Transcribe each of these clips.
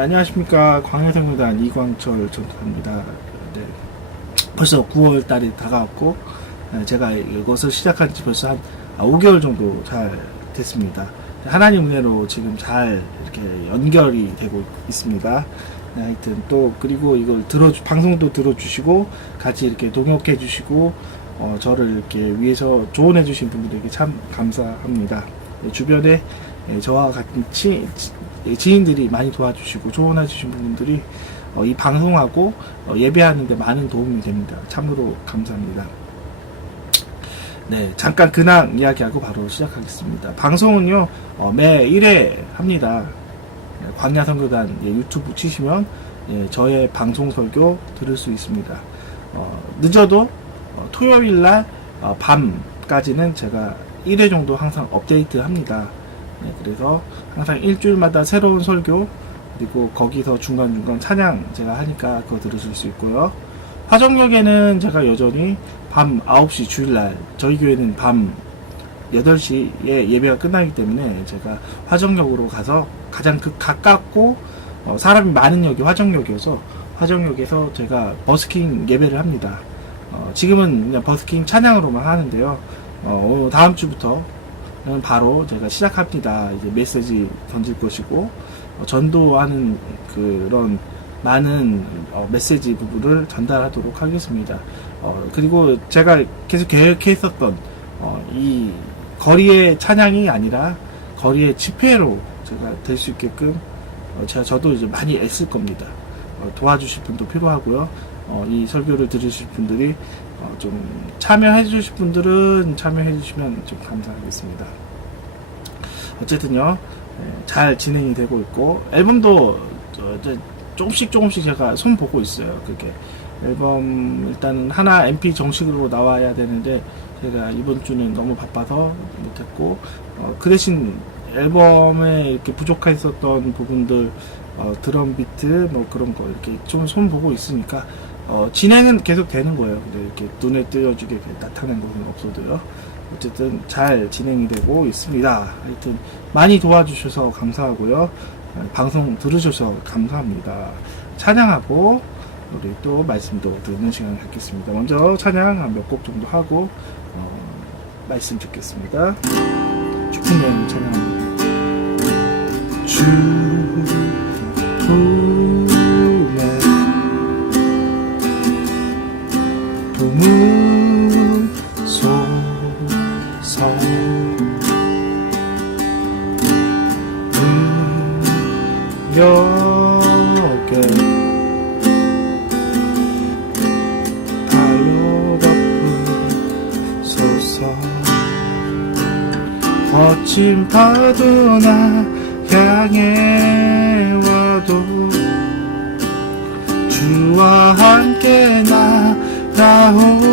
안녕하십니까. 광야생물단 이광철 전도사입니다. 네, 벌써 9월 달이 다가왔고, 제가 이것을 시작한 지 벌써 한 5개월 정도 잘 됐습니다. 하나님 은혜로 지금 잘 이렇게 연결이 되고 있습니다. 네, 하여튼 또 그리고 이걸 방송도 들어주시고 같이 이렇게 동역해 주시고 저를 이렇게 위해서 조언해 주신 분들에게 참 감사합니다. 네, 주변에 저와 같은 지인들이 많이 도와주시고 조언해 주신 분들이 이 방송하고 예배하는데 많은 도움이 됩니다. 참으로 감사합니다. 네, 잠깐 근황 이야기하고 바로 시작하겠습니다. 방송은요 매 1회 합니다. 광야선교단 유튜브 치시면 저의 방송 설교 들을 수 있습니다. 늦어도 토요일날 밤까지는 제가 1회 정도 항상 업데이트 합니다. 네, 그래서 항상 일주일마다 새로운 설교, 그리고 거기서 중간중간 찬양 제가 하니까 그거 들으실 수 있고요. 화정역에는 제가 여전히 밤 9시 주일날, 저희 교회는 밤 8시에 예배가 끝나기 때문에 제가 화정역으로 가서 가장 가깝고 사람이 많은 역이 화정역이어서 화정역에서 제가 버스킹 예배를 합니다. 지금은 그냥 버스킹 찬양으로만 하는데요. 다음 주부터 바로 제가 시작합니다. 이제 메시지 던질 것이고 전도하는 그런 많은 메시지 부분을 전달하도록 하겠습니다. 그리고 제가 계속 계획했었던 이 거리의 찬양이 아니라 거리의 집회로 제가 될 수 있게끔 저도 이제 많이 애쓸 겁니다. 도와주실 분도 필요하고요. 이 설교를 들으실 분들이 좀 참여해 주실 분들은 참여해 주시면 좀 감사하겠습니다. 어쨌든요, 잘 진행이 되고 있고, 앨범도 이제 조금씩 제가 손 보고 있어요. 그게 앨범 일단은 하나 MP 정식으로 나와야 되는데 제가 이번 주는 너무 바빠서 못했고, 그 대신 앨범에 이렇게 부족했었던 부분들, 드럼 비트 뭐 그런 거 이렇게 좀 손 보고 있으니까 진행은 계속 되는 거예요. 근데 이렇게 눈에 띄어지게 나타난 것은 없어도요. 어쨌든 잘 진행이 되고 있습니다. 하여튼 많이 도와주셔서 감사하고요. 방송 들으셔서 감사합니다. 찬양하고 우리 또 말씀도 듣는 시간을 갖겠습니다. 먼저 찬양 몇 곡 정도 하고 말씀 듣겠습니다. 축복의 찬양합니다. 주 부문 소서 능력에 발로 덮으소서. 거친 파도나 향해 와도 주와 함께 날아오르리.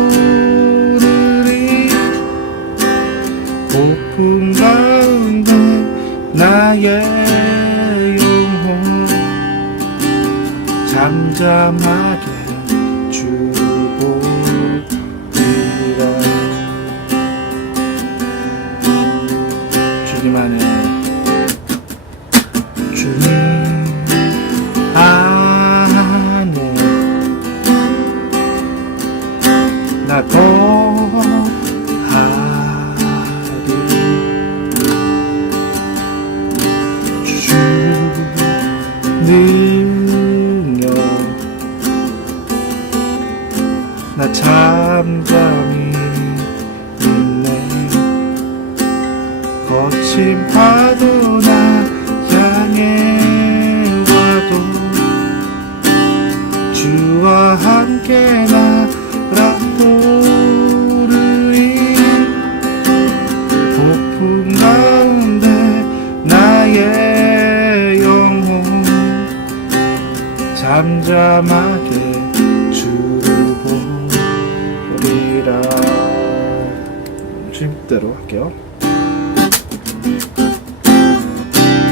고품 가운데 나의 영혼 잠잠하게 주를 보리라. 주님 안에 주님 안에 나 거하리. 주 능력 나 잠잠히 있네. 거친 파도나 향해 와도 주와 함께 날아오르리. 고품 가운데 나의 영혼 잠잠하게 주를 보리라. 주님대로 할게요.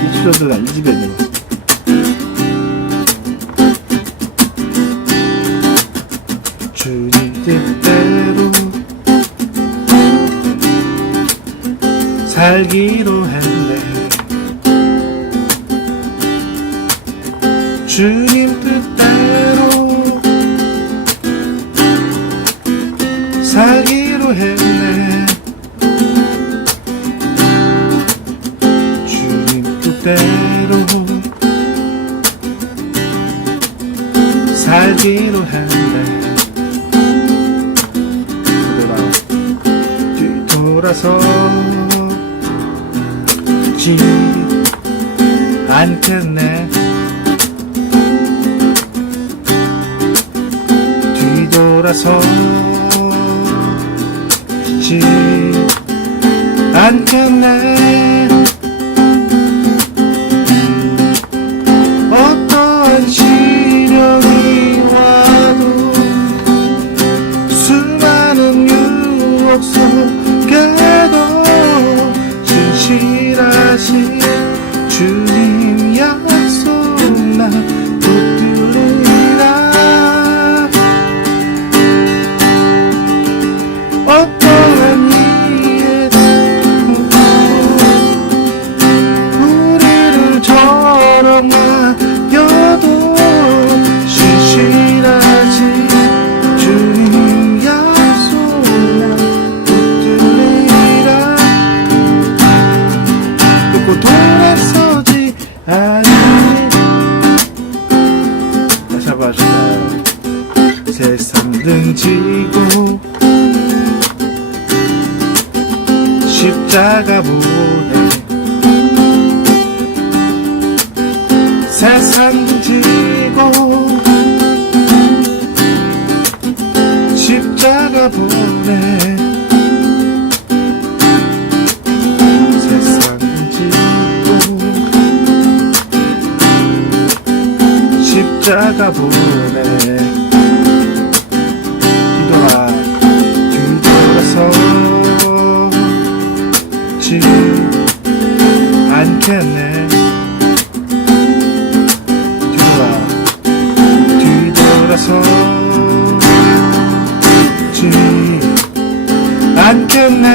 이 집에서 이 집에 있는 거. 주님 뜻대로 살기로 했네. 주님 뜻대로 살기로 했네. 주님 뜻대로 살기로 했네. 뒤돌아서지 않겠네. 뒤돌아서지 않겠네. 어떠한 시련이 와도 수많은 유혹 속에도 신실하신 주님 약속 난 붙들으리라. 어떠한 일에도 우리를 저렁하여도 신실하신 주님 약속 난 붙들리라. 또 돌아서지 않으리. 다시 한번 하실까요? 세상 등지고 십자가 보내. 세상 등지고 십자가 보내. 세상 등지고 십자가 보내. 뒤돌아서지 않겠네. 뒤돌아서지 않겠네.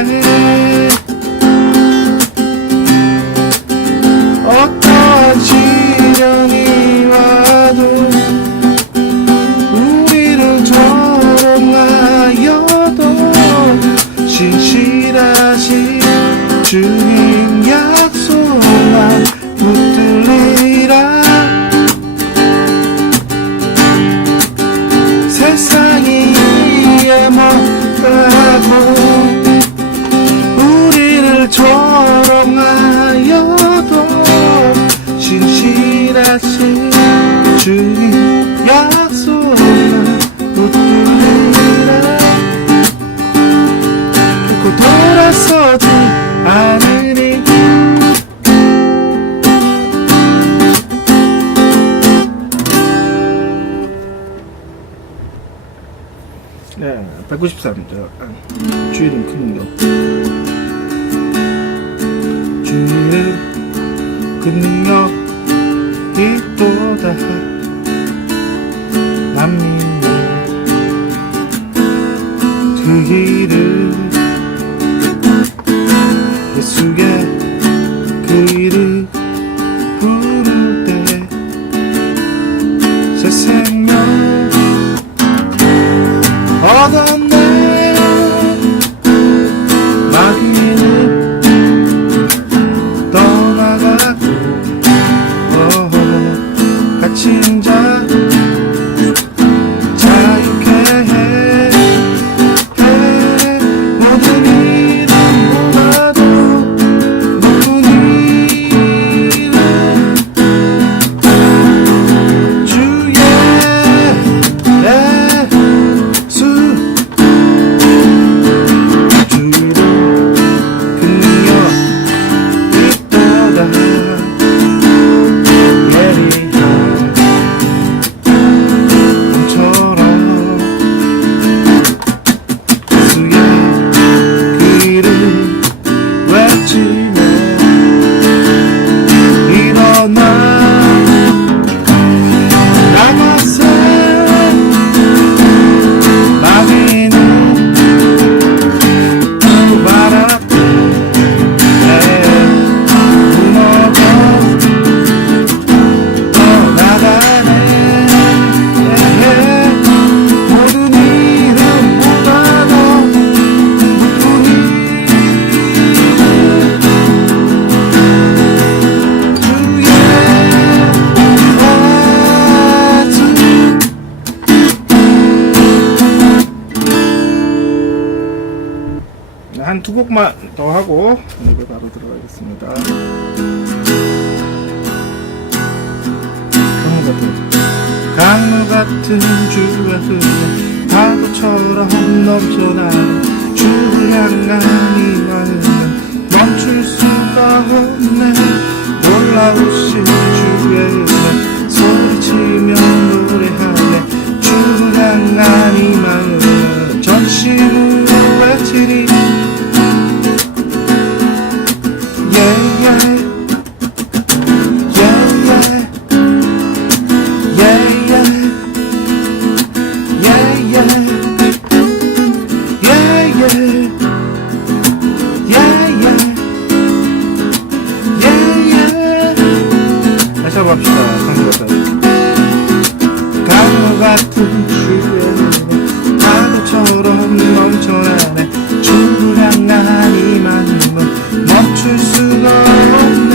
어떠한 시련이 와도 우리를 저렁하여도 신실하신 주님 약속만 붙들리라. 세상이 뭐라고 우리를 저렁하여도 신실하신 주님 약속만 붙들리라. 결코 돌아서지 않으리. 네, 193절. 주의 이름 큰 능력. 주의 이름 큰 능력이 또다 만민을 그 이름 예수의 그 이름 부를 때 새 생명 얻었네. 마귀는 떠나가고 갇힌 자 자유케 해 한 두 곡만 더 하고 이거 바로 들어가겠습니다. 강물 같은 주가 흐르네 파도처럼 넘쳐나는 주를 향한 이 마음은 멈출 수가 없네. 놀라우신 주의 은혜 소리치며 노래하네. 주를 향한 이 마음은 전심으로 외치리. yeah, yeah. 합시다. 강물 같은 주의 파도처럼 넘쳐나네. 주를 향한 이 마음은 멈출 수가 없네.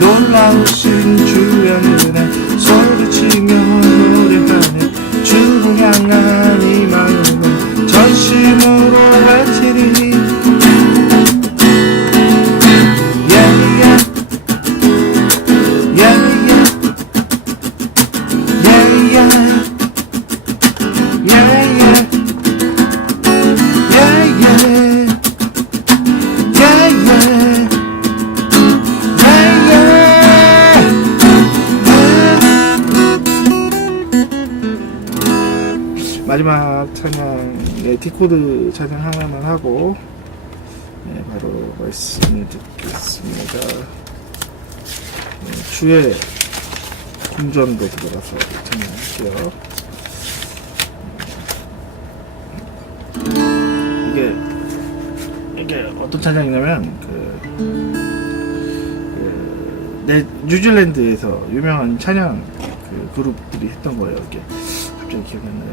놀라우신 주의 은혜 소리치며 노래하네. 주를 향한 이 마음은 전심으로 외치리. 마지막 찬양, 디코드 찬양 하나만 하고 바로 말씀 듣겠습니다. 주의 궁전으로 들어가서 찬양할게요. 이게 어떤 찬양이냐면 뉴질랜드에서 유명한 찬양 그룹들이 했던 거예요. 이게 갑자기 기억이 안 나요.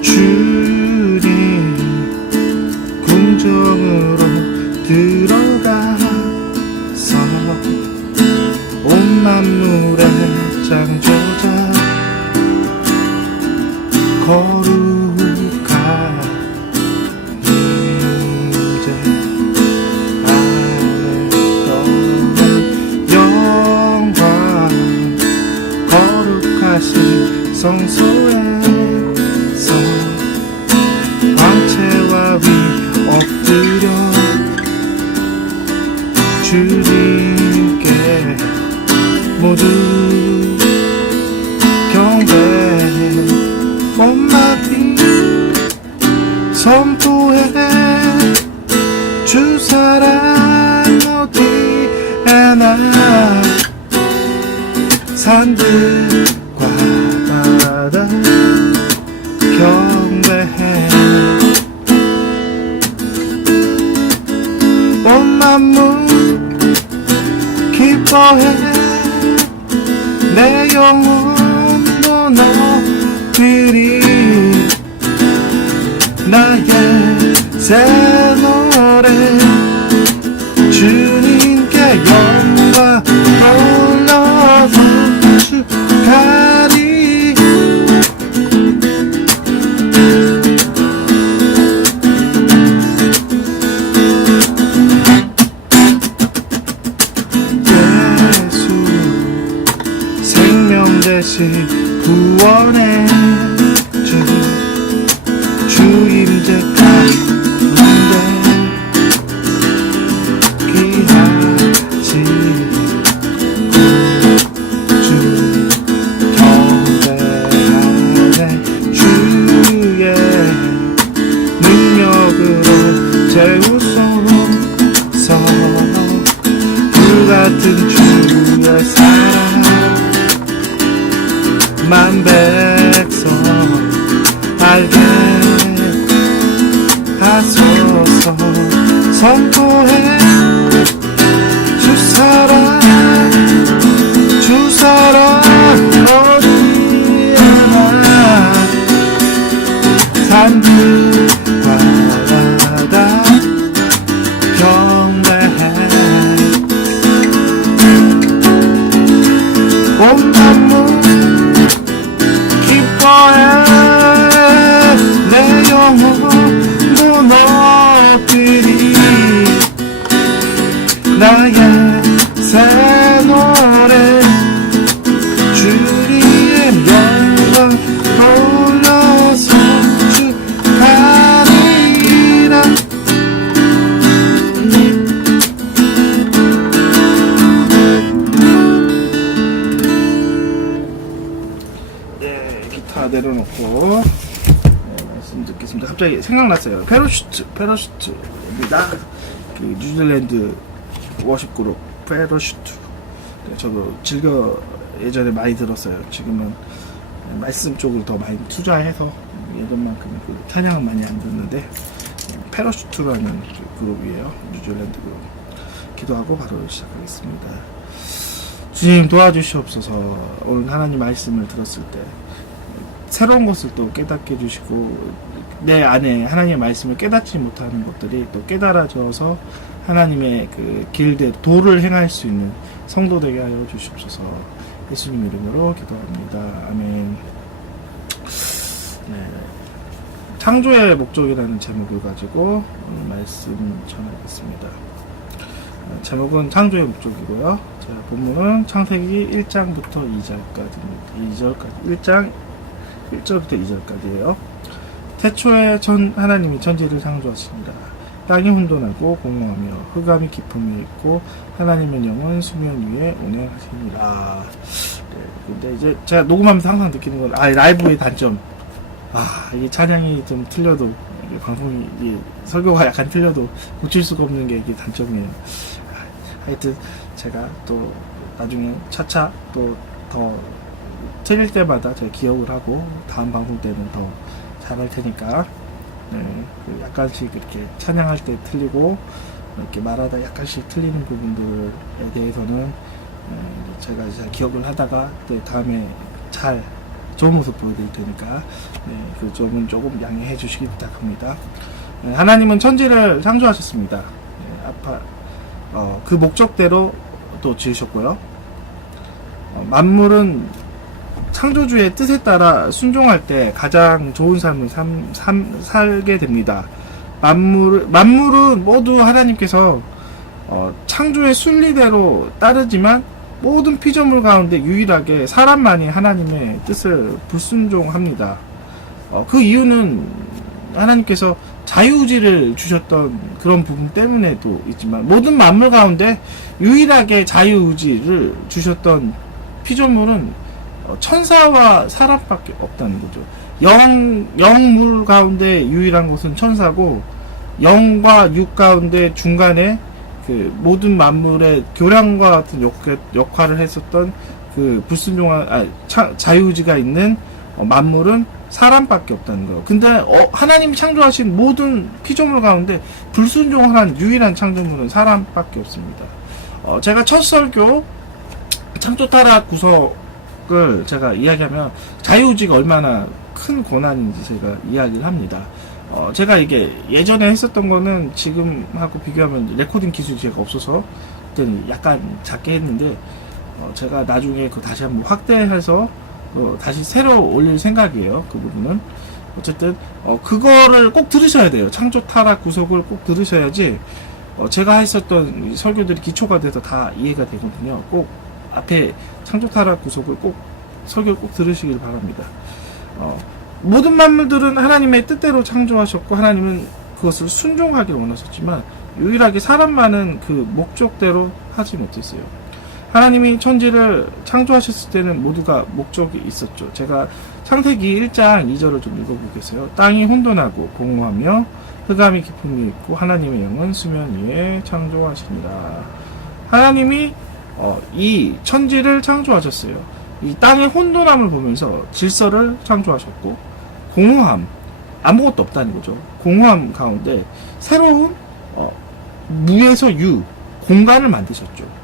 주님 궁정으로 들어가서 온 만물의 창조자 거룩한 임재 안에 떠는 영광 거룩하신 성소에서 광채와 위 엎드려 주님께 모두 경배해 온마디 선포해 주 사랑 어디에나 산들과 바다 경배해 온 만물 기뻐해 내 영혼도 너희리 나의 새 노래 주님께 영광 올려서 주가리 대신 구원의 주 임재 가운데 귀하지 주 경배하네 주의 능력으로 재우소서 불같은 주의 사랑 만 백성 알게 하소서 선포해 주 사랑 어디에나 산들과 바다 경배해 온 만물 기뻐해 새 노래 주님의 영광 돌려서 축하리라. 네, 기타 내려놓고 말씀 듣겠습니다. 갑자기 생각났어요. 페러슈트입니다. 그 뉴질랜드 워십 그룹 페러슈트. 네, 저도 예전에 많이 들었어요. 지금은 말씀 쪽을 더 많이 투자해서 예전만큼 그 찬양은 많이 안 듣는데, 페러슈트라는 그룹이에요. 뉴질랜드 그룹. 기도하고 바로 시작하겠습니다. 주님 도와주시옵소서. 오늘 하나님 말씀을 들었을 때 새로운 것을 또 깨닫게 해주시고, 내 안에 하나님의 말씀을 깨닫지 못하는 것들이 또 깨달아져서 하나님의 그 길대 도를 행할 수 있는 성도 되게 하여 주시옵소서. 예수님 이름으로 기도합니다. 아멘. 네. 창조의 목적이라는 제목을 가지고 오늘 말씀 전하겠습니다. 제목은 창조의 목적이고요. 자, 본문은 창세기 1장부터 2절까지입니다. 1장 1절부터 2절까지예요. 태초에 하나님이 천지를 창조하십니다. 땅이 혼돈하고 공허하며 흑암이 깊음에 있고 하나님의 영은 수면 위에 운행하십니다. 네, 근데 이제 제가 녹음하면서 항상 느끼는 건 라이브의 단점. 이게 찬양이 좀 틀려도, 이게 방송이, 이게 설교가 약간 틀려도 고칠 수가 없는 게 이게 단점이에요. 하여튼 제가 또 나중에 차차 또 더 틀릴 때마다 제가 기억을 하고 다음 방송 때는 더 잘할 테니까, 네, 그 약간씩 이렇게 찬양할 때 틀리고 이렇게 말하다 약간씩 틀리는 부분들에 대해서는 제가 잘 기억을 하다가 다음에 잘 좋은 모습 보여드릴 테니까, 네, 그 점은 조금 양해해 주시기 부탁합니다. 네, 하나님은 천지를 창조하셨습니다. 네, 그 목적대로 또 지으셨고요. 만물은 창조주의 뜻에 따라 순종할 때 가장 좋은 삶을 살게 됩니다. 만물은 모두 하나님께서 창조의 순리대로 따르지만 모든 피조물 가운데 유일하게 사람만이 하나님의 뜻을 불순종합니다. 그 이유는 하나님께서 자유의지를 주셨던 그런 부분 때문에도 있지만, 모든 만물 가운데 유일하게 자유의지를 주셨던 피조물은 천사와 사람밖에 없다는 거죠. 영물 가운데 유일한 것은 천사고, 영과 육 가운데 중간에 그 모든 만물의 교량과 같은 역할을 했었던 그 불순종한 자유의지가 있는 만물은 사람밖에 없다는 거예요. 근데 하나님이 창조하신 모든 피조물 가운데 불순종한 유일한 창조물은 사람밖에 없습니다. 제가 첫 설교 창조 타락 구속을 제가 이야기하면 자유의지가 얼마나 큰 고난인지 제가 이야기를 합니다. 제가 이게 예전에 했었던 거는 지금하고 비교하면 레코딩 기술이 제가 없어서 그때는 약간 작게 했는데, 제가 나중에 다시 한번 확대해서 다시 새로 올릴 생각이에요. 그 부분은. 어쨌든 그거를 꼭 들으셔야 돼요. 창조 타락 구속을 꼭 들으셔야지 제가 했었던 설교들이 기초가 돼서 다 이해가 되거든요. 꼭 앞에 창조 타락 구속을 설교를 꼭 들으시길 바랍니다. 모든 만물들은 하나님의 뜻대로 창조하셨고, 하나님은 그것을 순종하기를 원하셨지만 유일하게 사람만은 그 목적대로 하지 못했어요. 하나님이 천지를 창조하셨을 때는 모두가 목적이 있었죠. 제가 창세기 1장 2절을 좀 읽어보겠어요. 땅이 혼돈하고 공허하며 흑암이 깊음이 있고 하나님의 영은 수면 위에 창조하시니라. 하나님이 이 천지를 창조하셨어요. 이 땅의 혼돈함을 보면서 질서를 창조하셨고, 공허함, 아무것도 없다는 거죠. 공허함 가운데 새로운 무에서 유, 공간을 만드셨죠.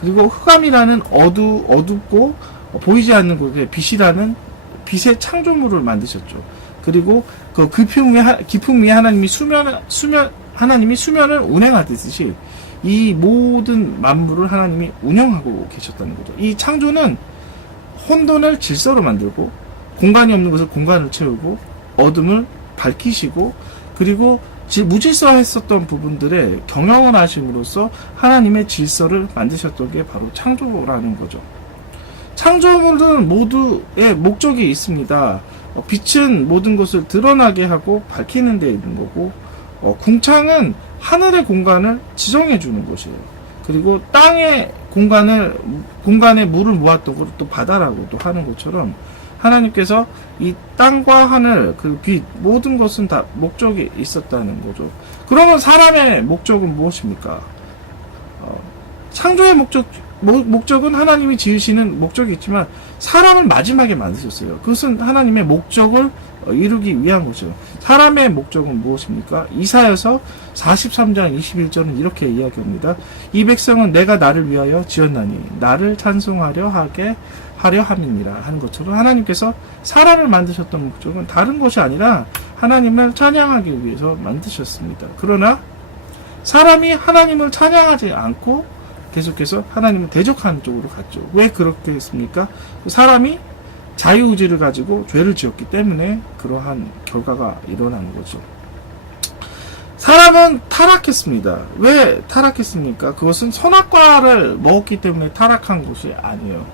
그리고 흑암이라는 어둡고 보이지 않는 곳에 빛이라는 빛의 창조물을 만드셨죠. 그리고 그 깊음 위에 하나님이 하나님이 수면을 운행하듯이 이 모든 만물을 하나님이 운영하고 계셨다는 거죠. 이 창조는 혼돈을 질서로 만들고, 공간이 없는 곳을 공간을 채우고, 어둠을 밝히시고, 그리고 무질서했었던 부분들에 경영을 하심으로써 하나님의 질서를 만드셨던 게 바로 창조라는 거죠. 창조물은 모두의 목적이 있습니다. 빛은 모든 것을 드러나게 하고 밝히는 데 있는 거고, 궁창은 하늘의 공간을 지정해 주는 것이에요. 그리고 땅의 공간에 물을 모았던 걸 또 바다라고 또 하는 것처럼, 하나님께서 이 땅과 하늘, 그 빛, 모든 것은 다 목적이 있었다는 거죠. 그러면 사람의 목적은 무엇입니까? 창조의 목적은 하나님이 지으시는 목적이 있지만, 사람을 마지막에 만드셨어요. 그것은 하나님의 목적을 이루기 위한 것이죠. 사람의 목적은 무엇입니까? 이사야서 43장 21절은 이렇게 이야기합니다. 이 백성은 내가 나를 위하여 지었나니 나를 찬송하려 하려 함이니라 하는 것처럼, 하나님께서 사람을 만드셨던 목적은 다른 것이 아니라 하나님을 찬양하기 위해서 만드셨습니다. 그러나 사람이 하나님을 찬양하지 않고 계속해서 하나님을 대적하는 쪽으로 갔죠. 왜 그렇게 했습니까? 사람이 자유의지를 가지고 죄를 지었기 때문에 그러한 결과가 일어난 거죠. 사람은 타락했습니다. 왜 타락했습니까? 그것은 선악과를 먹었기 때문에 타락한 것이 아니에요.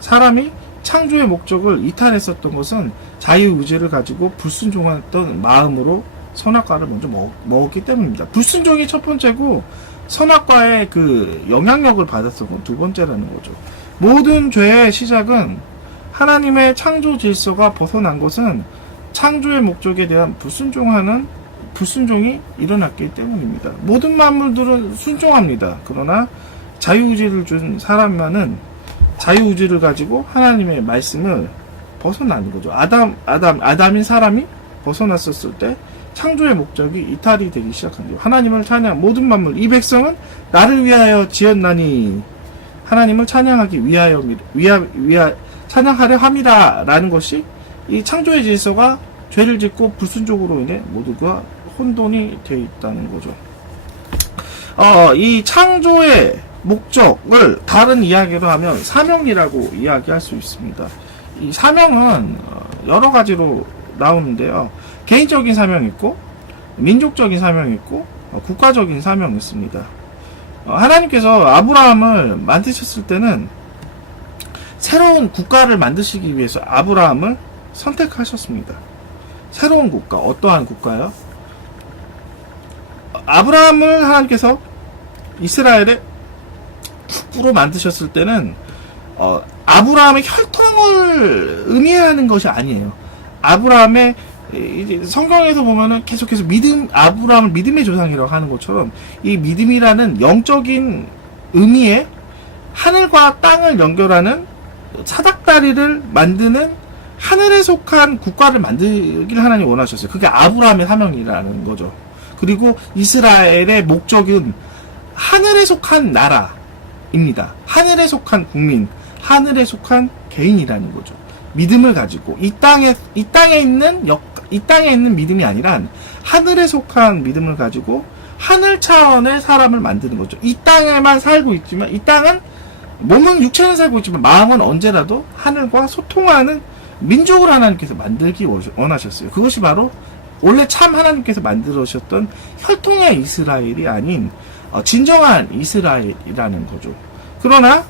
사람이 창조의 목적을 이탈했었던 것은 자유의지를 가지고 불순종했던 마음으로 선악과를 먼저 먹었기 때문입니다. 불순종이 첫 번째고, 선악과의 그 영향력을 받았던 건 두 번째라는 거죠. 모든 죄의 시작은 하나님의 창조 질서가 벗어난 것은 창조의 목적에 대한 불순종이 일어났기 때문입니다. 모든 만물들은 순종합니다. 그러나 자유의지를 준 사람만은 자유의지를 가지고 하나님의 말씀을 벗어나는 거죠. 아담인 사람이 벗어났었을 때 창조의 목적이 이탈이 되기 시작한 거죠. 하나님을 찬양, 모든 만물, 이 백성은 나를 위하여 지었나니 하나님을 찬양하기 찬양하려 함이라 라는 것이, 이 창조의 질서가 죄를 짓고 불순종으로 인해 모두가 혼돈이 되어 있다는 거죠. 이 창조의 목적을 다른 이야기로 하면 사명이라고 이야기할 수 있습니다. 이 사명은 여러 가지로 나오는데요. 개인적인 사명이 있고, 민족적인 사명이 있고, 국가적인 사명이 있습니다. 하나님께서 아브라함을 만드셨을 때는 새로운 국가를 만드시기 위해서 아브라함을 선택하셨습니다. 새로운 국가, 어떠한 국가요? 아브라함을 하나님께서 이스라엘의 국부로 만드셨을 때는 아브라함의 혈통을 의미하는 것이 아니에요. 아브라함의, 성경에서 보면은 계속해서 아브라함을 믿음의 조상이라고 하는 것처럼, 이 믿음이라는 영적인 의미에 하늘과 땅을 연결하는 사닥다리를 만드는 하늘에 속한 국가를 만들기를 하나님이 원하셨어요. 그게 아브라함의 사명이라는 거죠. 그리고 이스라엘의 목적은 하늘에 속한 나라입니다. 하늘에 속한 국민, 하늘에 속한 개인이라는 거죠. 믿음을 가지고 이 땅에 있는 믿음이 아니라 하늘에 속한 믿음을 가지고 하늘 차원의 사람을 만드는 거죠. 이 땅에만 살고 있지만, 이 땅은 몸은 육체는 살고 있지만 마음은 언제라도 하늘과 소통하는 민족을 하나님께서 만들기 원하셨어요. 그것이 바로 원래 참 하나님께서 만들으셨던 혈통의 이스라엘이 아닌 진정한 이스라엘이라는 거죠. 그러나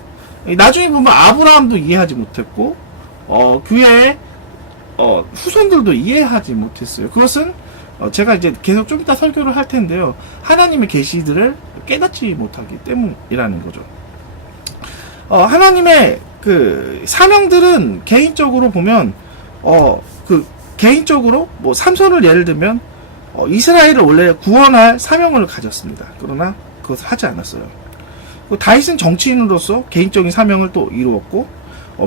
나중에 보면 아브라함도 이해하지 못했고, 교회의 후손들도 이해하지 못했어요. 그것은 제가 이제 계속 좀 이따 설교를 할 텐데요. 하나님의 계시들을 깨닫지 못하기 때문이라는 거죠. 하나님의 그 사명들은 개인적으로 보면, 개인적으로 뭐 삼손을 예를 들면 이스라엘을 원래 구원할 사명을 가졌습니다. 그러나 그것을 하지 않았어요. 다윗은 정치인으로서 개인적인 사명을 또 이루었고,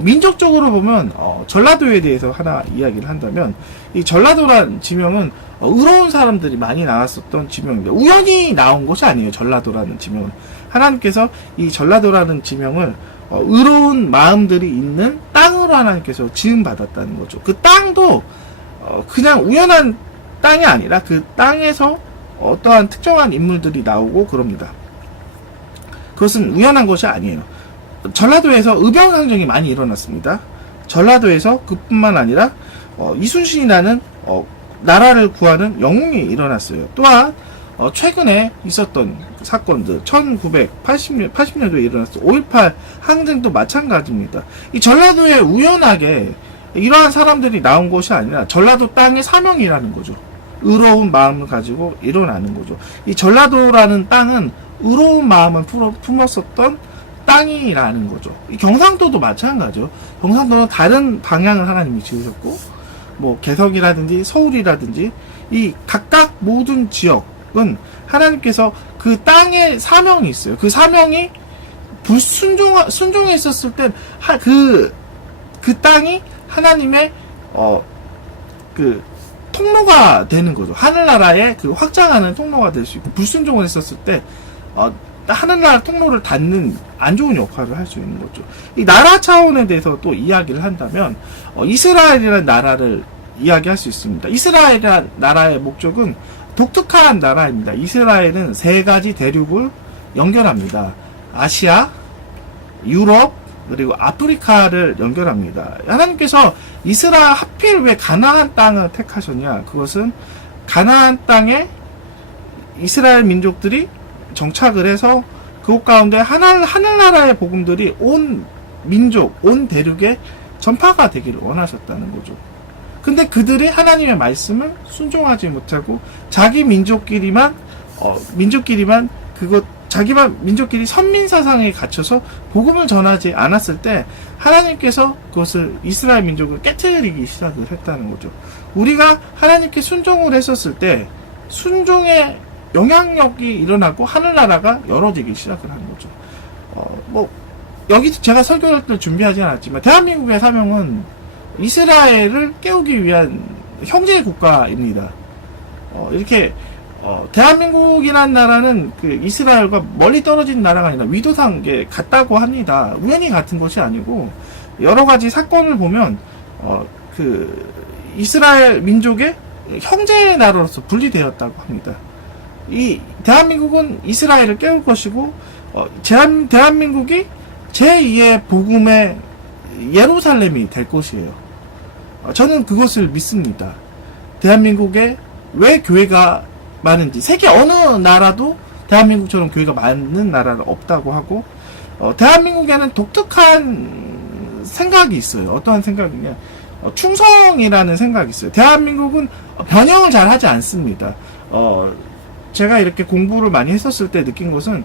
민족적으로 보면 전라도에 대해서 하나 이야기를 한다면, 이 전라도란 지명은 의로운 사람들이 많이 나왔었던 지명입니다. 우연히 나온 것이 아니에요. 전라도라는 지명은 하나님께서 이 전라도라는 지명을 의로운 마음들이 있는 땅으로 하나님께서 지음 받았다는 거죠. 그 땅도 그냥 우연한 땅이 아니라 그 땅에서 어떠한 특정한 인물들이 나오고 그럽니다. 그것은 우연한 것이 아니에요. 전라도에서 의병상정이 많이 일어났습니다. 전라도에서 그뿐만 아니라 이순신이라는 나라를 구하는 영웅이 일어났어요. 또한 최근에 있었던 사건들 1980년도에 일어났어 5.18 항쟁도 마찬가지입니다. 이 전라도에 우연하게 이러한 사람들이 나온 것이 아니라 전라도 땅의 사명이라는 거죠. 의로운 마음을 가지고 일어나는 거죠. 이 전라도라는 땅은 의로운 마음을 품었었던 땅이라는 거죠. 이 경상도도 마찬가지죠. 경상도는 다른 방향을 하나님이 지으셨고, 뭐 개석이라든지 서울이라든지 이 각각 모든 지역은 하나님께서 그 땅에 사명이 있어요. 그 사명이 순종해 있었을 땐 그 땅이 하나님의 그 통로가 되는 거죠. 하늘나라의 그 확장하는 통로가 될 수 있고, 불순종을 했었을 때 하늘나라 통로를 닫는 안 좋은 역할을 할 수 있는 거죠. 이 나라 차원에 대해서 또 이야기를 한다면 이스라엘이라는 나라를 이야기할 수 있습니다. 이스라엘이라는 나라의 목적은 독특한 나라입니다. 이스라엘은 세 가지 대륙을 연결합니다. 아시아, 유럽, 그리고 아프리카를 연결합니다. 하나님께서 하필 왜 가나안 땅을 택하셨냐? 그것은 가나안 땅에 이스라엘 민족들이 정착을 해서 그곳 가운데 하늘나라의 복음들이 온 민족, 온 대륙에 전파가 되기를 원하셨다는 거죠. 근데 그들이 하나님의 말씀을 순종하지 못하고 자기 민족끼리만 민족끼리 선민사상에 갇혀서 복음을 전하지 않았을 때 하나님께서 그것을 이스라엘 민족을 깨트리기 시작을 했다는 거죠. 우리가 하나님께 순종을 했었을 때 순종의 영향력이 일어나고 하늘나라가 열어지기 시작을 하는 거죠. 여기 제가 설교할 때 준비하지 않았지만 대한민국의 사명은 이스라엘을 깨우기 위한 형제 국가입니다. 이렇게 대한민국이라는 나라는 그 이스라엘과 멀리 떨어진 나라가 아니라 위도상 같다고 합니다. 우연히 같은 것이 아니고 여러 가지 사건을 보면 그 이스라엘 민족의 형제 나라로서 분리되었다고 합니다. 이 대한민국은 이스라엘을 깨울 것이고 대한민국이 제2의 복음의 예루살렘이 될 것이에요. 저는 그것을 믿습니다. 대한민국에 왜 교회가 많은지 세계 어느 나라도 대한민국처럼 교회가 많은 나라는 없다고 하고 대한민국에는 독특한 생각이 있어요. 어떠한 생각이냐? 충성이라는 생각이 있어요. 대한민국은 변형을 잘 하지 않습니다. 제가 이렇게 공부를 많이 했었을 때 느낀 것은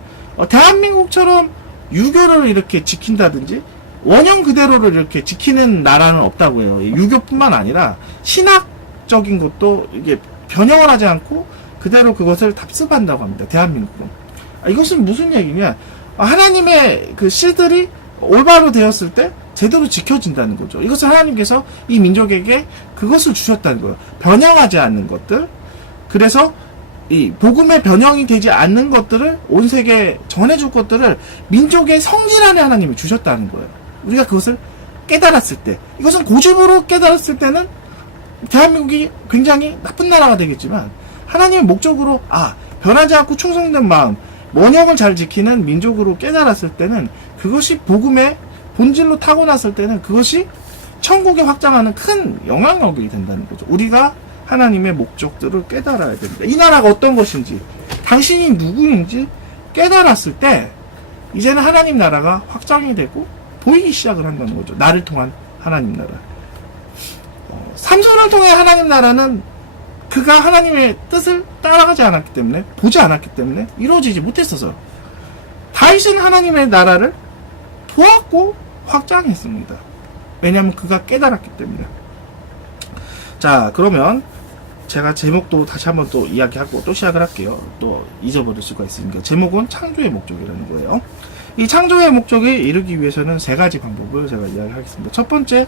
대한민국처럼 유교를 이렇게 지킨다든지 원형 그대로를 이렇게 지키는 나라는 없다고 해요. 유교뿐만 아니라 신학적인 것도 이게 변형을 하지 않고 그대로 그것을 답습한다고 합니다. 대한민국은. 이것은 무슨 얘기냐? 하나님의 그 씨들이 올바로 되었을 때 제대로 지켜진다는 거죠. 이것을 하나님께서 이 민족에게 그것을 주셨다는 거예요. 변형하지 않는 것들. 그래서 이 복음의 변형이 되지 않는 것들을 온 세계에 전해줄 것들을 민족의 성질 안에 하나님이 주셨다는 거예요. 우리가 그것을 깨달았을 때, 이것은 고집으로 깨달았을 때는 대한민국이 굉장히 나쁜 나라가 되겠지만 하나님의 목적으로 변하지 않고 충성된 마음, 원형을 잘 지키는 민족으로 깨달았을 때는 그것이 복음의 본질로 타고났을 때는 그것이 천국에 확장하는 큰 영향력이 된다는 거죠. 우리가 하나님의 목적들을 깨달아야 됩니다. 이 나라가 어떤 것인지, 당신이 누구인지 깨달았을 때 이제는 하나님 나라가 확장이 되고 보이기 시작을 한다는 거죠. 나를 통한 하나님 나라. 삼손을 통해 하나님 나라는 그가 하나님의 뜻을 따라가지 않았기 때문에, 보지 않았기 때문에 이루어지지 못했어서, 다윗은 하나님의 나라를 보았고 확장했습니다. 왜냐하면 그가 깨달았기 때문에. 자, 그러면 제가 제목도 다시 한번 또 이야기하고 또 시작을 할게요. 또 잊어버릴 수가 있으니까. 제목은 창조의 목적이라는 거예요. 이 창조의 목적에 이르기 위해서는 세 가지 방법을 제가 이야기하겠습니다. 첫 번째,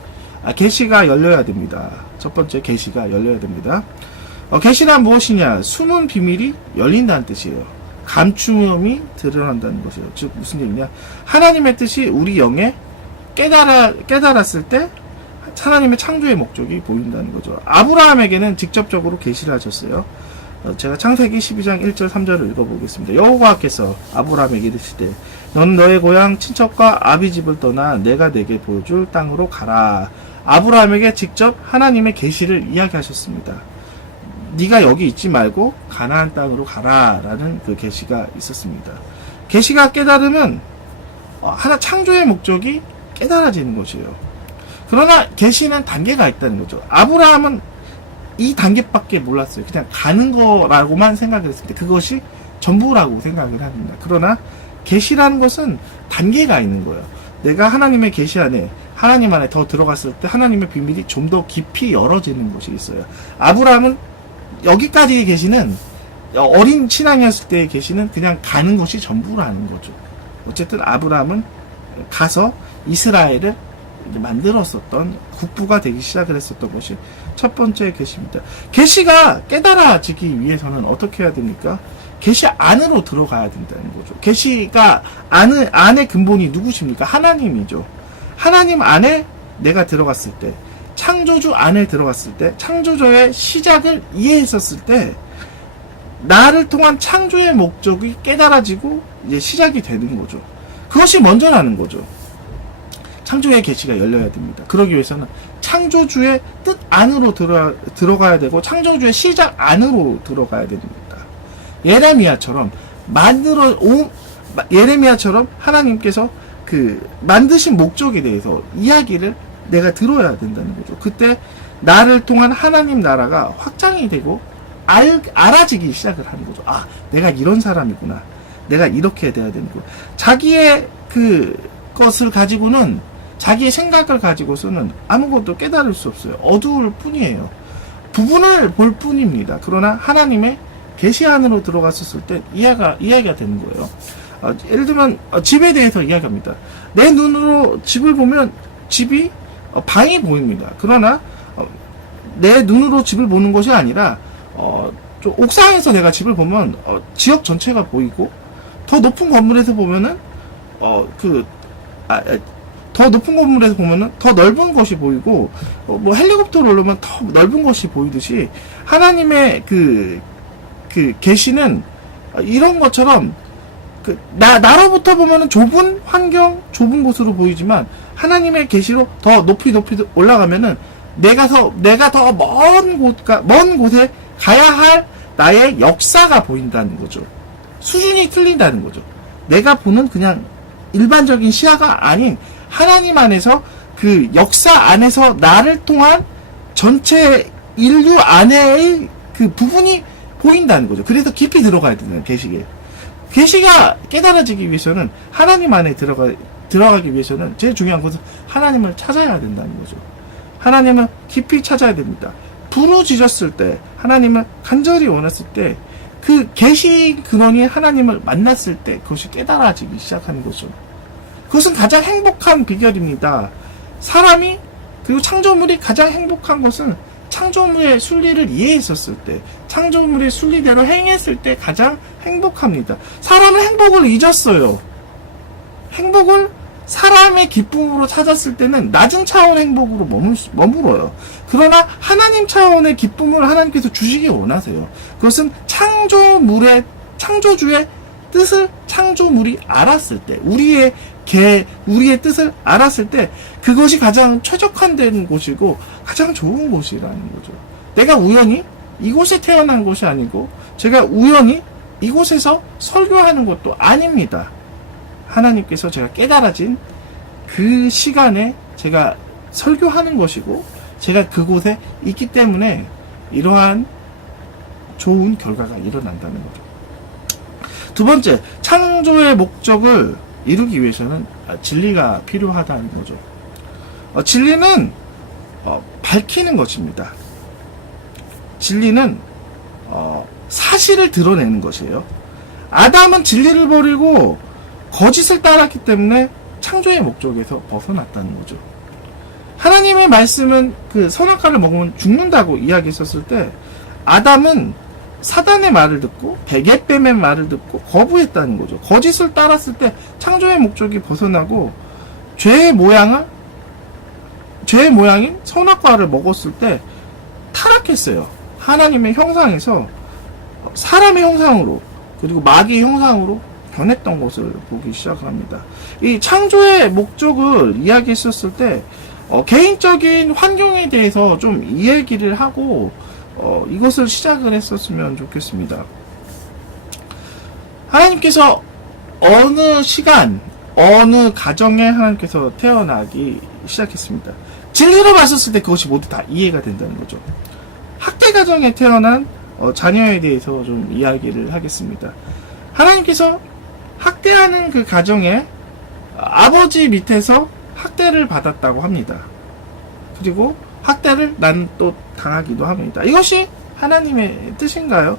계시가 열려야 됩니다. 첫 번째, 계시가 열려야 됩니다. 계시란 무엇이냐? 숨은 비밀이 열린다는 뜻이에요. 감추음이 드러난다는 것이에요. 즉 무슨 얘기냐? 하나님의 뜻이 우리 영에 깨달았을 때 하나님의 창조의 목적이 보인다는 거죠. 아브라함에게는 직접적으로 계시를 하셨어요. 제가 창세기 12장 1절 3절을 읽어보겠습니다. 여호와께서 아브라함에게 이르시되 너는 너의 고향 친척과 아비 집을 떠나 내가 내게 보여줄 땅으로 가라. 아브라함에게 직접 하나님의 계시를 이야기하셨습니다. 네가 여기 있지 말고 가나안 땅으로 가라라는 그 계시가 있었습니다. 계시가 깨달으면 하나 창조의 목적이 깨달아지는 것이에요. 그러나 계시는 단계가 있다는 거죠. 아브라함은 이 단계밖에 몰랐어요. 그냥 가는 거라고만 생각을 했을 때 그것이 전부라고 생각을 합니다. 그러나 계시라는 것은 단계가 있는 거예요. 내가 하나님의 계시 안에 하나님 안에 더 들어갔을 때 하나님의 비밀이 좀 더 깊이 열어지는 것이 있어요. 아브라함은 여기까지의 계시는 어린 신앙이었을 때의 계시는 그냥 가는 것이 전부라는 거죠. 어쨌든 아브라함은 가서 이스라엘을 만들었었던 국부가 되기 시작을 했었던 것이 첫 번째 계시입니다. 계시가 깨달아지기 위해서는 어떻게 해야 됩니까? 계시 안으로 들어가야 된다는 거죠. 계시가 안의 근본이 누구십니까? 하나님이죠. 하나님 안에 내가 들어갔을 때, 창조주 안에 들어갔을 때, 창조주의 시작을 이해했었을 때, 나를 통한 창조의 목적이 깨달아지고 이제 시작이 되는 거죠. 그것이 먼저라는 거죠. 창조의 계시가 열려야 됩니다. 그러기 위해서는 창조주의 뜻 안으로 들어가야 되고 창조주의 시작 안으로 들어가야 됩니다. 예레미야처럼 예레미야처럼 하나님께서 그 만드신 목적에 대해서 이야기를 내가 들어야 된다는 거죠. 그때 나를 통한 하나님 나라가 확장이 되고 알아지기 시작을 하는 거죠. 아, 내가 이런 사람이구나. 내가 이렇게 돼야 되는 거. 자기의 그 것을 가지고는 자기의 생각을 가지고서는 아무것도 깨달을 수 없어요. 어두울 뿐이에요. 부분을 볼 뿐입니다. 그러나 하나님의 계시 안으로 들어갔었을 때 이해가 되는 거예요. 예를 들면 집에 대해서 이야기합니다. 내 눈으로 집을 보면 집이 방이 보입니다. 그러나 내 눈으로 집을 보는 것이 아니라 좀 옥상에서 내가 집을 보면 지역 전체가 보이고 더 높은 건물에서 보면은 더 높은 건물에서 보면은 더 넓은 것이 보이고 뭐 헬리콥터로 올라오면 더 넓은 것이 보이듯이 하나님의 그 계시는 이런 것처럼 나로부터 보면은 좁은 환경, 좁은 곳으로 보이지만 하나님의 계시로 더 높이 올라가면은 내가 더 먼 곳에 가야 할 나의 역사가 보인다는 거죠. 수준이 틀린다는 거죠. 내가 보는 그냥 일반적인 시야가 아닌 하나님 안에서 그 역사 안에서 나를 통한 전체 인류 안에의 그 부분이 보인다는 거죠. 그래서 깊이 들어가야 되는 계시게. 계시가 깨달아지기 위해서는 하나님 안에 들어가기 위해서는 제일 중요한 것은 하나님을 찾아야 된다는 거죠. 하나님을 깊이 찾아야 됩니다. 부르짖었을 때, 하나님을 간절히 원했을 때, 그 계시 근원이 하나님을 만났을 때 그것이 깨달아지기 시작하는 거죠. 그것은 가장 행복한 비결입니다. 사람이 그리고 창조물이 가장 행복한 것은 창조물의 순리를 이해했었을 때, 창조물의 순리대로 행했을 때 가장 행복합니다. 사람은 행복을 잊었어요. 행복을 사람의 기쁨으로 찾았을 때는 낮은 차원의 행복으로 머물어요. 그러나 하나님 차원의 기쁨을 하나님께서 주시기 원하세요. 그것은 창조주의 뜻을 창조물이 알았을 때, 우리의 뜻을 알았을 때 그것이 가장 최적화된 곳이고 가장 좋은 곳이라는 거죠. 내가 우연히 이곳에 태어난 것이 아니고 제가 우연히 이곳에서 설교하는 것도 아닙니다. 하나님께서 제가 깨달아진 그 시간에 제가 설교하는 것이고 제가 그곳에 있기 때문에 이러한 좋은 결과가 일어난다는 거죠. 두 번째, 창조의 목적을 이루기 위해서는 진리가 필요하다는 거죠. 진리는 밝히는 것입니다. 진리는 사실을 드러내는 것이에요. 아담은 진리를 버리고 거짓을 따랐기 때문에 창조의 목적에서 벗어났다는 거죠. 하나님의 말씀은 그 선악과를 먹으면 죽는다고 이야기했었을 때 아담은 사단의 말을 듣고 베개뱀의 말을 듣고 거부했다는 거죠. 거짓을 따랐을 때 창조의 목적이 벗어나고 죄의 모양인 선악과를 먹었을 때 타락했어요. 하나님의 형상에서 사람의 형상으로 그리고 마귀의 형상으로 변했던 것을 보기 시작합니다. 이 창조의 목적을 이야기했었을 때 개인적인 환경에 대해서 좀 이야기를 하고 이것을 시작을 했었으면 좋겠습니다. 하나님께서 어느 시간, 어느 가정에 하나님께서 태어나기 시작했습니다. 진리로 봤었을 때 그것이 모두 다 이해가 된다는 거죠. 학대 가정에 태어난 자녀에 대해서 좀 이야기를 하겠습니다. 하나님께서 학대하는 그 가정에 아버지 밑에서 학대를 받았다고 합니다. 그리고 학대를 난 또 당하기도 합니다. 이것이 하나님의 뜻인가요?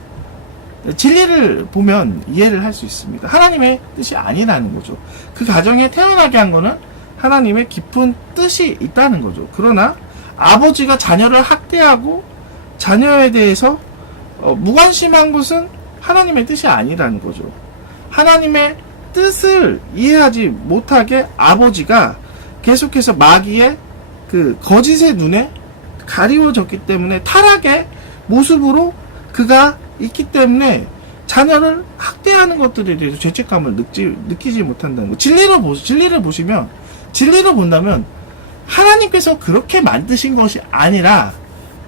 진리를 보면 이해를 할 수 있습니다. 하나님의 뜻이 아니라는 거죠. 그 가정에 태어나게 한 거는 하나님의 깊은 뜻이 있다는 거죠. 그러나 아버지가 자녀를 학대하고 자녀에 대해서 무관심한 것은 하나님의 뜻이 아니라는 거죠. 하나님의 뜻을 이해하지 못하게 아버지가 계속해서 마귀의 그 거짓의 눈에 가리워졌기 때문에 타락의 모습으로 그가 있기 때문에 자녀를 학대하는 것들에 대해서 죄책감을 느끼지 못한다는 거. 진리를 보시면, 진리로 본다면 하나님께서 그렇게 만드신 것이 아니라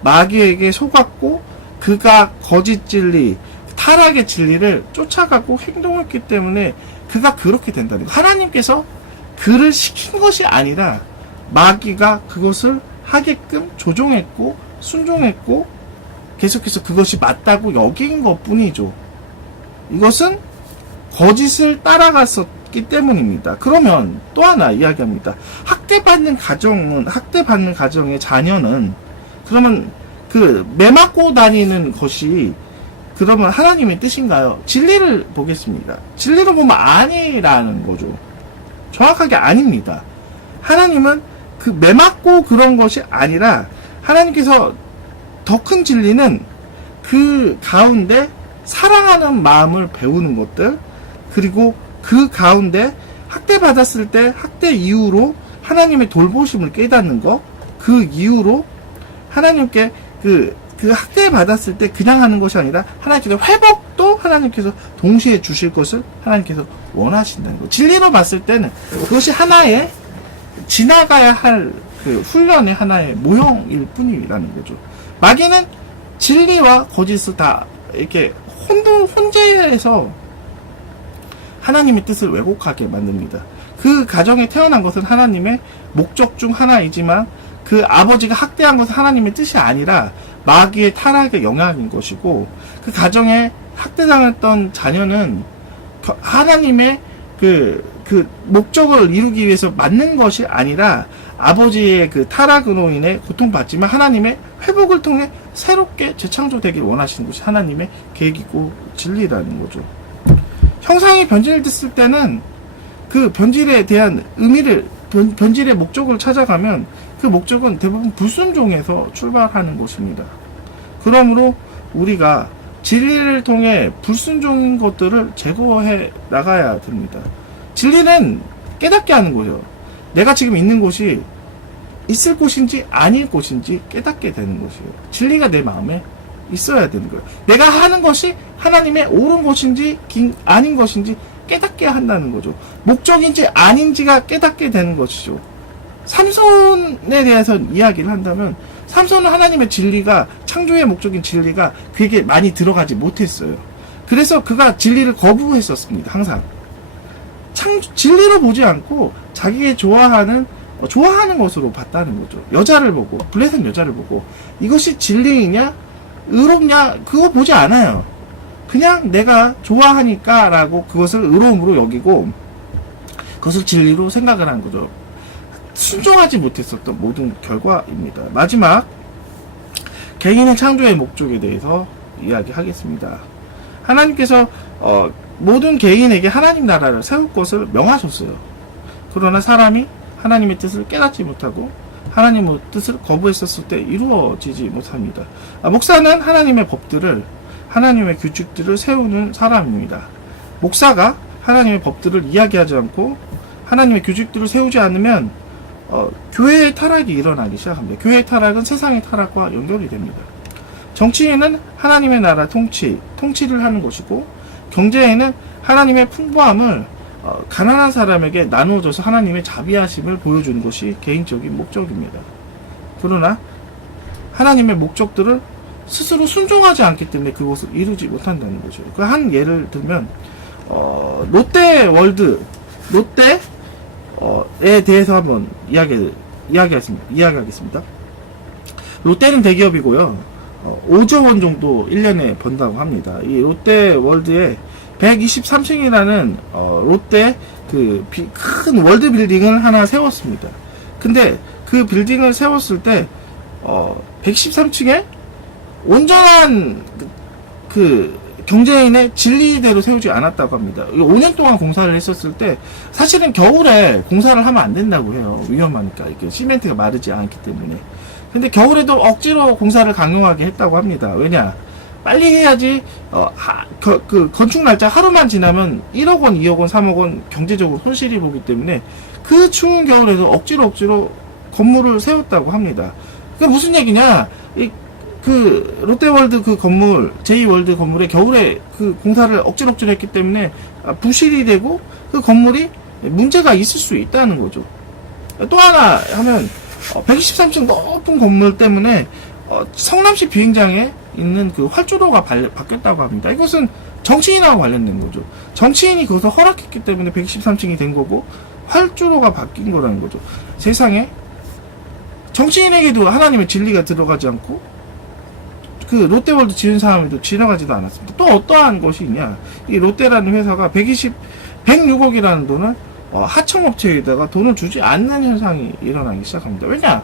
마귀에게 속았고 그가 거짓 진리, 타락의 진리를 쫓아가고 행동했기 때문에 그가 그렇게 된다는 거. 하나님께서 그를 시킨 것이 아니라 마귀가 그것을 하게끔 조종했고 순종했고 계속해서 그것이 맞다고 여긴 것 뿐이죠. 이것은 거짓을 따라갔었기 때문입니다. 그러면 또 하나 이야기합니다. 학대받는 가정의 자녀는 그러면 그 매맞고 다니는 것이 그러면 하나님의 뜻인가요? 진리를 보겠습니다. 진리로 보면 아니라는 거죠. 정확하게 아닙니다. 하나님은 그 매맞고 그런 것이 아니라 하나님께서 더 큰 진리는 그 가운데 사랑하는 마음을 배우는 것들, 그리고 그 가운데 학대받았을 때 학대 이후로 하나님의 돌보심을 깨닫는 것, 그 이후로 하나님께 그 학대받았을 때 그냥 하는 것이 아니라 하나님께서 회복도 하나님께서 동시에 주실 것을 하나님께서 원하신다는 것. 진리로 봤을 때는 그것이 하나의 지나가야 할 그 훈련의 하나의 모형일 뿐이라는 거죠. 마귀는 진리와 거짓을 다 이렇게 혼재해서 하나님의 뜻을 왜곡하게 만듭니다. 그 가정에 태어난 것은 하나님의 목적 중 하나이지만 그 아버지가 학대한 것은 하나님의 뜻이 아니라 마귀의 타락의 영향인 것이고, 그 가정에 학대당했던 자녀는 하나님의 그 목적을 이루기 위해서 맞는 것이 아니라 아버지의 그 타락으로 인해 고통받지만 하나님의 회복을 통해 새롭게 재창조되길 원하시는 것이 하나님의 계획이고 진리라는 거죠. 형상이 변질을 됐을 때는 그 변질에 대한 의미를, 변질의 목적을 찾아가면 그 목적은 대부분 불순종에서 출발하는 것입니다. 그러므로 우리가 진리를 통해 불순종인 것들을 제거해 나가야 됩니다. 진리는 깨닫게 하는 거죠. 내가 지금 있는 곳이 있을 곳인지 아닐 곳인지 깨닫게 되는 것이에요. 진리가 내 마음에 있어야 되는 거예요. 내가 하는 것이 하나님의 옳은 것인지 아닌 것인지 깨닫게 한다는 거죠. 목적인지 아닌지가 깨닫게 되는 것이죠. 삼손에 대해서 이야기를 한다면 삼손은 하나님의 진리가, 창조의 목적인 진리가 그에게 많이 들어가지 못했어요. 그래서 그가 진리를 거부했었습니다. 항상 진리로 보지 않고 자기가 좋아하는 것으로 봤다는 거죠. 여자를 보고, 블레셋 여자를 보고 이것이 진리이냐 의롭냐 그거 보지 않아요. 그냥 내가 좋아하니까 라고 그것을 의로움으로 여기고 그것을 진리로 생각을 하는 거죠. 순종하지 못했었던 모든 결과입니다. 마지막, 개인의 창조의 목적에 대해서 이야기하겠습니다. 하나님께서 모든 개인에게 하나님 나라를 세울 것을 명하셨어요. 그러나 사람이 하나님의 뜻을 깨닫지 못하고 하나님의 뜻을 거부했었을 때 이루어지지 못합니다. 목사는 하나님의 법들을, 하나님의 규칙들을 세우는 사람입니다. 목사가 하나님의 법들을 이야기하지 않고 하나님의 규칙들을 세우지 않으면 교회의 타락이 일어나기 시작합니다. 교회의 타락은 세상의 타락과 연결이 됩니다. 정치인은 하나님의 나라 통치를 하는 것이고, 경제에는 하나님의 풍부함을 가난한 사람에게 나누어줘서 하나님의 자비하심을 보여주는 것이 개인적인 목적입니다. 그러나 하나님의 목적들을 스스로 순종하지 않기 때문에 그것을 이루지 못한다는 거죠. 그 한 예를 들면 롯데월드 롯데에 대해서 한번 이야기하겠습니다. 롯데는 대기업이고요. 5조 원 정도 1년에 번다고 합니다. 이 롯데월드에 123층이라는 롯데 큰 월드 빌딩을 하나 세웠습니다. 근데 그 빌딩을 세웠을 때 113층에 온전한 경제인의 진리대로 세우지 않았다고 합니다. 5년 동안 공사를 했었을 때 사실은 겨울에 공사를 하면 안 된다고 해요. 위험하니까. 이게 시멘트가 마르지 않기 때문에. 근데 겨울에도 억지로 공사를 강요하게 했다고 합니다. 왜냐? 빨리 해야지 건축 날짜 하루만 지나면 1억 원, 2억 원, 3억 원 경제적으로 손실이 보기 때문에 그 추운 겨울에도 억지로 건물을 세웠다고 합니다. 그게 무슨 얘기냐? 롯데월드 건물, 제2월드 건물에 겨울에 공사를 억지로 했기 때문에 부실이 되고 그 건물이 문제가 있을 수 있다는 거죠. 또 하나 하면 123층 높은 건물 때문에 성남시 비행장에 있는 활주로가 바뀌었다고 합니다. 이것은 정치인하고 관련된 거죠. 정치인이 그것을 허락했기 때문에 123층이 된 거고 활주로가 바뀐 거라는 거죠. 세상에 정치인에게도 하나님의 진리가 들어가지 않고 롯데월드 지은 사람에도 지나가지도 않았습니다. 또 어떠한 것이 있냐? 이 롯데라는 회사가 106억이라는 돈을 하청업체에다가 돈을 주지 않는 현상이 일어나기 시작합니다. 왜냐?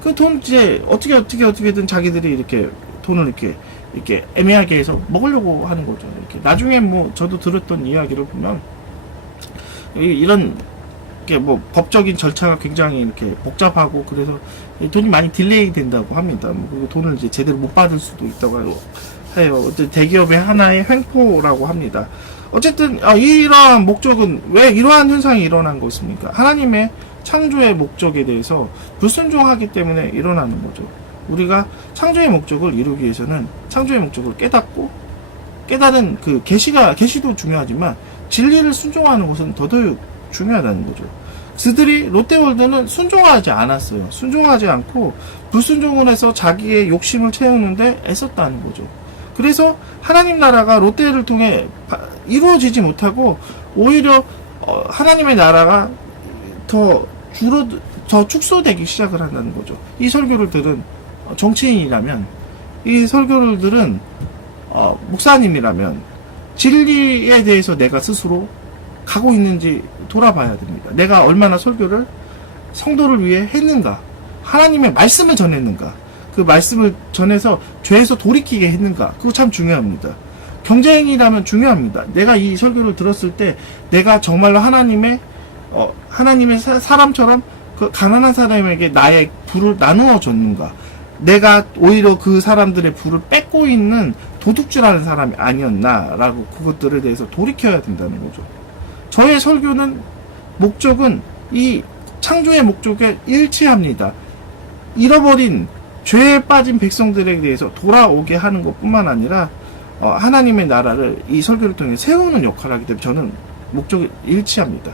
그 돈 이제 어떻게든 자기들이 이렇게 돈을 이렇게 애매하게 해서 먹으려고 하는 거죠. 이렇게 나중에 저도 들었던 이야기를 보면 이런 법적인 절차가 굉장히 이렇게 복잡하고 그래서 돈이 많이 딜레이 된다고 합니다. 그리고 돈을 이제 제대로 못 받을 수도 있다고 해요. 대기업의 하나의 횡포라고 합니다. 어쨌든 이러한 목적은 왜 이러한 현상이 일어난 것입니까? 하나님의 창조의 목적에 대해서 불순종하기 때문에 일어나는 거죠. 우리가 창조의 목적을 이루기 위해서는 창조의 목적을 깨달은 계시도 중요하지만 진리를 순종하는 것은 더더욱 중요하다는 거죠. 그들이 롯데월드는 순종하지 않았어요. 순종하지 않고 불순종을 해서 자기의 욕심을 채우는데 애썼다는 거죠. 그래서 하나님 나라가 롯데를 통해 이루어지지 못하고 오히려 하나님의 나라가 더 축소되기 시작을 한다는 거죠. 이 설교를 들은 정치인이라면, 이 설교를 들은 목사님이라면 진리에 대해서 내가 스스로 가고 있는지 돌아봐야 됩니다. 내가 얼마나 설교를 성도를 위해 했는가, 하나님의 말씀을 전했는가, 그 말씀을 전해서 죄에서 돌이키게 했는가, 그거 참 중요합니다. 경쟁이라면 중요합니다. 내가 이 설교를 들었을 때 내가 정말로 하나님의 사람처럼 그 가난한 사람에게 나의 부를 나누어 줬는가, 내가 오히려 그 사람들의 부를 뺏고 있는 도둑질하는 사람이 아니었나라고 그것들에 대해서 돌이켜야 된다는 거죠. 저의 설교는 목적은 이 창조의 목적에 일치합니다. 잃어버린 죄에 빠진 백성들에 대해서 돌아오게 하는 것뿐만 아니라 하나님의 나라를 이 설교를 통해 세우는 역할을 하기 때문에 저는 목적이 일치합니다.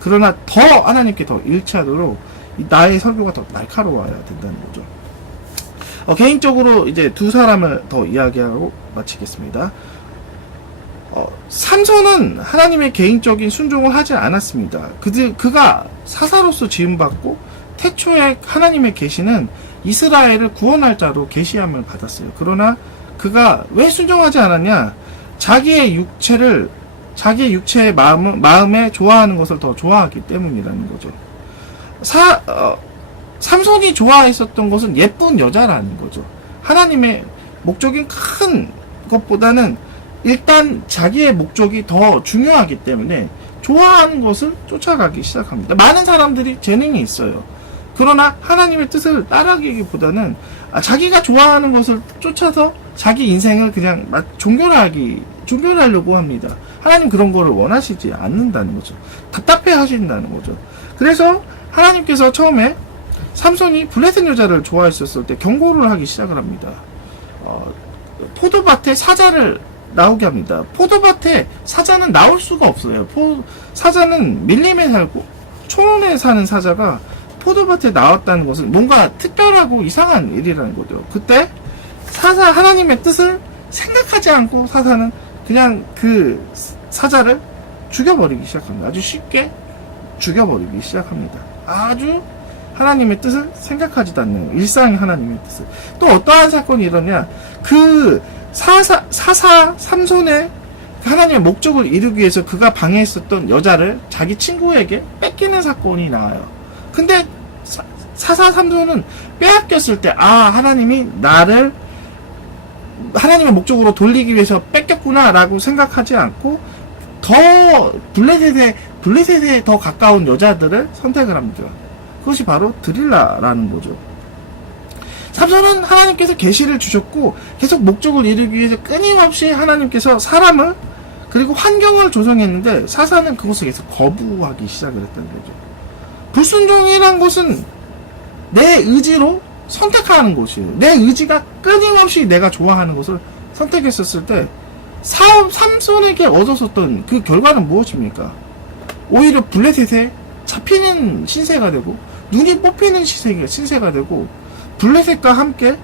그러나 더 하나님께 더 일치하도록 나의 설교가 더 날카로워야 된다는 거죠. 개인적으로 이제 두 사람을 더 이야기하고 마치겠습니다. 삼손은 하나님의 개인적인 순종을 하지 않았습니다. 그가 사사로서 지음받고 태초에 하나님의 계시는 이스라엘을 구원할 자로 계시함을 받았어요. 그러나 그가 왜 순종하지 않았냐? 자기의 육체의 마음에 좋아하는 것을 더 좋아하기 때문이라는 거죠. 삼손이 좋아했었던 것은 예쁜 여자라는 거죠. 하나님의 목적인 큰 것보다는 일단 자기의 목적이 더 중요하기 때문에 좋아하는 것을 쫓아가기 시작합니다. 많은 사람들이 재능이 있어요. 그러나 하나님의 뜻을 따라가기보다는 자기가 좋아하는 것을 쫓아서 자기 인생을 그냥 종결하려고 합니다. 하나님 그런 거를 원하시지 않는다는 거죠. 답답해 하신다는 거죠. 그래서 하나님께서 처음에 삼손이 블레셋 여자를 좋아했었을 때 경고를 하기 시작을 합니다. 포도밭에 사자를 나오게 합니다. 포도밭에 사자는 나올 수가 없어요. 사자는 밀림에 살고 초원에 사는 사자가 포도밭에 나왔다는 것은 뭔가 특별하고 이상한 일이라는 거죠. 그때 하나님의 뜻을 생각하지 않고 사사는 그냥 그 사자를 죽여버리기 시작합니다. 아주 쉽게 죽여버리기 시작합니다. 아주 하나님의 뜻을 생각하지도 않는 일상의 하나님의 뜻을. 또 어떠한 사건이 일어나냐, 그 사사 삼손의 하나님의 목적을 이루기 위해서 그가 방해했었던 여자를 자기 친구에게 뺏기는 사건이 나와요. 근데 사사 삼손은 빼앗겼을 때, 하나님이 나를 하나님의 목적으로 돌리기 위해서 뺏겼구나 라고 생각하지 않고 더 블레셋에 더 가까운 여자들을 선택을 합니다. 그것이 바로 드릴라라는 거죠. 삼손은 하나님께서 계시를 주셨고 계속 목적을 이루기 위해서 끊임없이 하나님께서 사람을 그리고 환경을 조성했는데 사사는 그것을 계속 거부하기 시작을 했다는 거죠. 불순종이란 것은 내 의지로 선택하는 것이에요. 내 의지가 끊임없이 내가 좋아하는 것을 선택했었을 때 삼손에게 얻었었던 그 결과는 무엇입니까? 오히려 블레셋에 잡히는 신세가 되고 눈이 뽑히는 신세가 되고 블레셋과 함께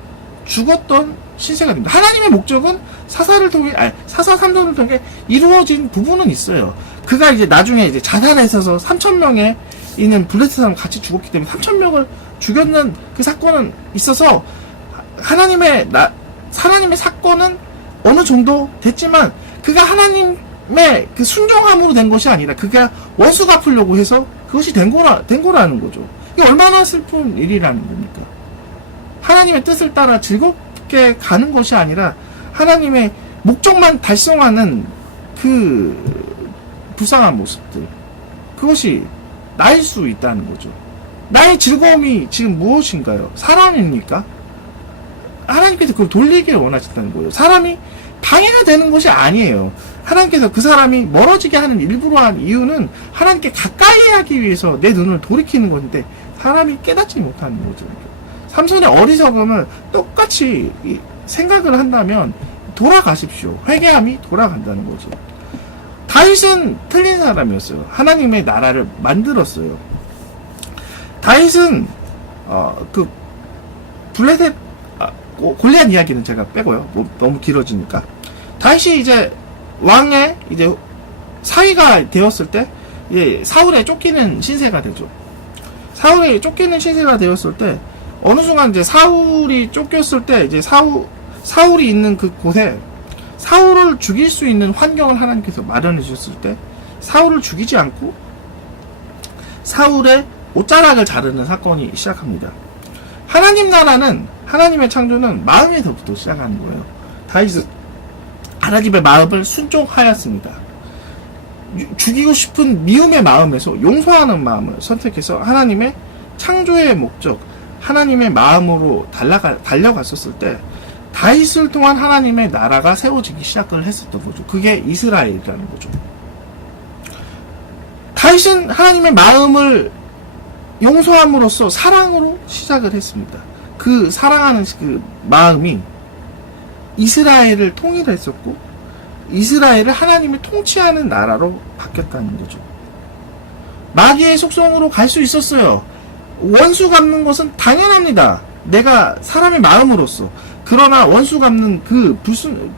죽었던 신세가 됩니다. 하나님의 목적은 사사 삼손을 통해 이루어진 부분은 있어요. 그가 이제 나중에 이제 자살해서 3,000명에 있는 블레셋 사람 같이 죽었기 때문에 3,000명을 죽였는 그 사건은 있어서 하나님의 사건은 어느 정도 됐지만 그가 하나님의 그 순종함으로 된 것이 아니라 그가 원수 갚으려고 해서 그것이 된 거라는 거죠. 이게 얼마나 슬픈 일이라는 겁니까? 하나님의 뜻을 따라 즐겁게 가는 것이 아니라 하나님의 목적만 달성하는 그 불쌍한 모습들, 그것이 나일 수 있다는 거죠. 나의 즐거움이 지금 무엇인가요? 사람입니까? 하나님께서 그걸 돌리기를 원하셨다는 거예요. 사람이 방해가 되는 것이 아니에요. 하나님께서 그 사람이 멀어지게 하는 일부러 한 이유는 하나님께 가까이 하기 위해서 내 눈을 돌이키는 건데 사람이 깨닫지 못하는 거죠. 삼손의 어리석음을 똑같이 생각을 한다면 돌아가십시오. 회개함이 돌아간다는 거죠. 다윗은 틀린 사람이었어요. 하나님의 나라를 만들었어요. 다윗은 그 블레셋 골리앗 이야기는 제가 빼고요. 너무 길어지니까. 다윗이 이제 왕의 이제 사위가 되었을 때 사울에 쫓기는 신세가 되죠. 사울에 쫓기는 신세가 되었을 때 어느 순간 이제 사울이 쫓겼을 때 이제 사울이 있는 그 곳에 사울을 죽일 수 있는 환경을 하나님께서 마련해 주셨을 때 사울을 죽이지 않고 사울의 옷자락을 자르는 사건이 시작합니다. 하나님 나라는 하나님의 창조는 마음에서부터 시작하는 거예요. 다윗은 하나님의 마음을 순종하였습니다. 죽이고 싶은 미움의 마음에서 용서하는 마음을 선택해서 하나님의 창조의 목적, 하나님의 마음으로 달려갔었을 때 다윗을 통한 하나님의 나라가 세워지기 시작을 했었던 거죠. 그게 이스라엘이라는 거죠. 다윗은 하나님의 마음을 용서함으로써 사랑으로 시작을 했습니다. 그 사랑하는 그 마음이 이스라엘을 통일했었고 이스라엘을 하나님이 통치하는 나라로 바뀌었다는 거죠. 마귀의 속성으로 갈 수 있었어요. 원수 갚는 것은 당연합니다. 내가 사람의 마음으로서. 그러나 원수 갚는 그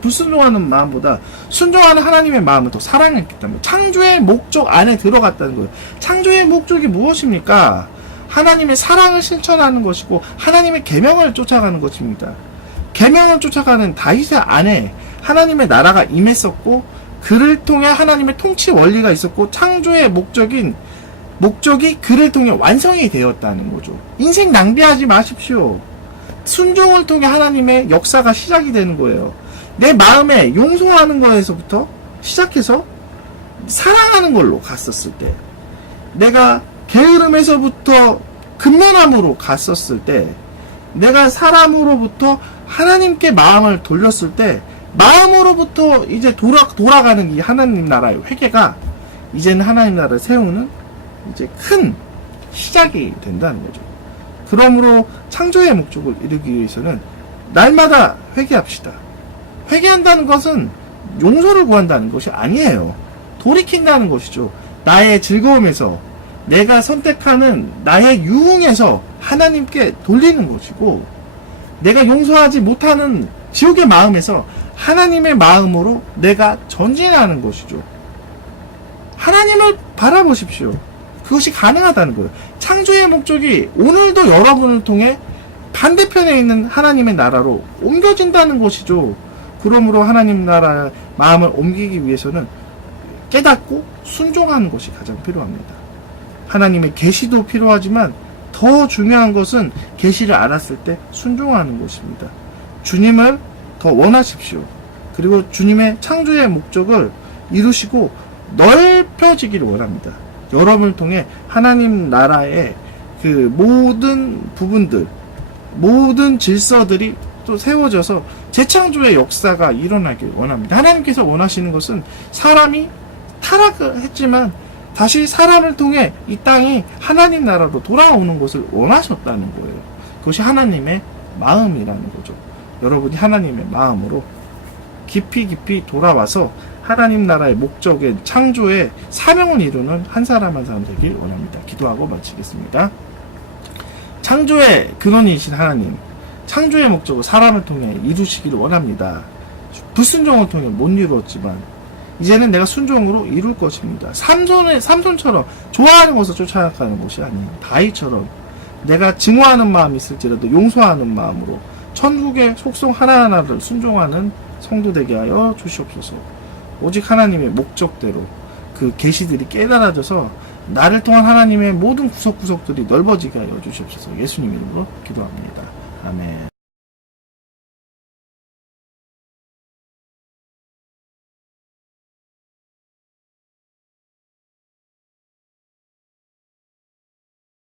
불순종하는 마음보다 순종하는 하나님의 마음을 더 사랑했기 때문에 창조의 목적 안에 들어갔다는 거예요. 창조의 목적이 무엇입니까? 하나님의 사랑을 실천하는 것이고 하나님의 계명을 쫓아가는 것입니다. 계명을 쫓아가는 다윗의 안에 하나님의 나라가 임했었고 그를 통해 하나님의 통치 원리가 있었고 창조의 목적이 그를 통해 완성이 되었다는 거죠. 인생 낭비하지 마십시오. 순종을 통해 하나님의 역사가 시작이 되는 거예요. 내 마음에 용서하는 거에서부터 시작해서 사랑하는 걸로 갔었을 때, 내가 게으름에서부터 근면함으로 갔었을 때, 내가 사람으로부터 하나님께 마음을 돌렸을 때, 마음으로부터 이제 돌아가는 이 하나님 나라의 회개가 이제는 하나님 나라를 세우는 이제 큰 시작이 된다는 거죠. 그러므로 창조의 목적을 이루기 위해서는 날마다 회개합시다. 회개한다는 것은 용서를 구한다는 것이 아니에요. 돌이킨다는 것이죠. 나의 즐거움에서, 내가 선택하는 나의 유흥에서 하나님께 돌리는 것이고, 내가 용서하지 못하는 지옥의 마음에서 하나님의 마음으로 내가 전진하는 것이죠. 하나님을 바라보십시오. 그것이 가능하다는 거예요. 창조의 목적이 오늘도 여러분을 통해 반대편에 있는 하나님의 나라로 옮겨진다는 것이죠. 그러므로 하나님 나라의 마음을 옮기기 위해서는 깨닫고 순종하는 것이 가장 필요합니다. 하나님의 계시도 필요하지만 더 중요한 것은 계시를 알았을 때 순종하는 것입니다. 주님을 더 원하십시오. 그리고 주님의 창조의 목적을 이루시고 넓혀지기를 원합니다. 여러분을 통해 하나님 나라의 그 모든 부분들, 모든 질서들이 또 세워져서 재창조의 역사가 일어나길 원합니다. 하나님께서 원하시는 것은 사람이 타락을 했지만 다시 사람을 통해 이 땅이 하나님 나라로 돌아오는 것을 원하셨다는 거예요. 그것이 하나님의 마음이라는 거죠. 여러분이 하나님의 마음으로 깊이 돌아와서 하나님 나라의 목적인 창조의 사명을 이루는 한 사람 한 사람 되길 원합니다. 기도하고 마치겠습니다. 창조의 근원이신 하나님, 창조의 목적을 사람을 통해 이루시기를 원합니다. 불순종을 통해 못 이루었지만 이제는 내가 순종으로 이룰 것입니다. 삼손처럼 좋아하는 것을 쫓아가는 것이 아닌 다윗처럼 내가 증오하는 마음이 있을지라도 용서하는 마음으로 천국의 속성 하나하나를 순종하는 성도 되게 하여 주시옵소서. 오직 하나님의 목적대로 그 계시들이 깨달아져서 나를 통한 하나님의 모든 구석구석들이 넓어지게 하여 주시옵소서. 예수님 이름으로 기도합니다. 아멘.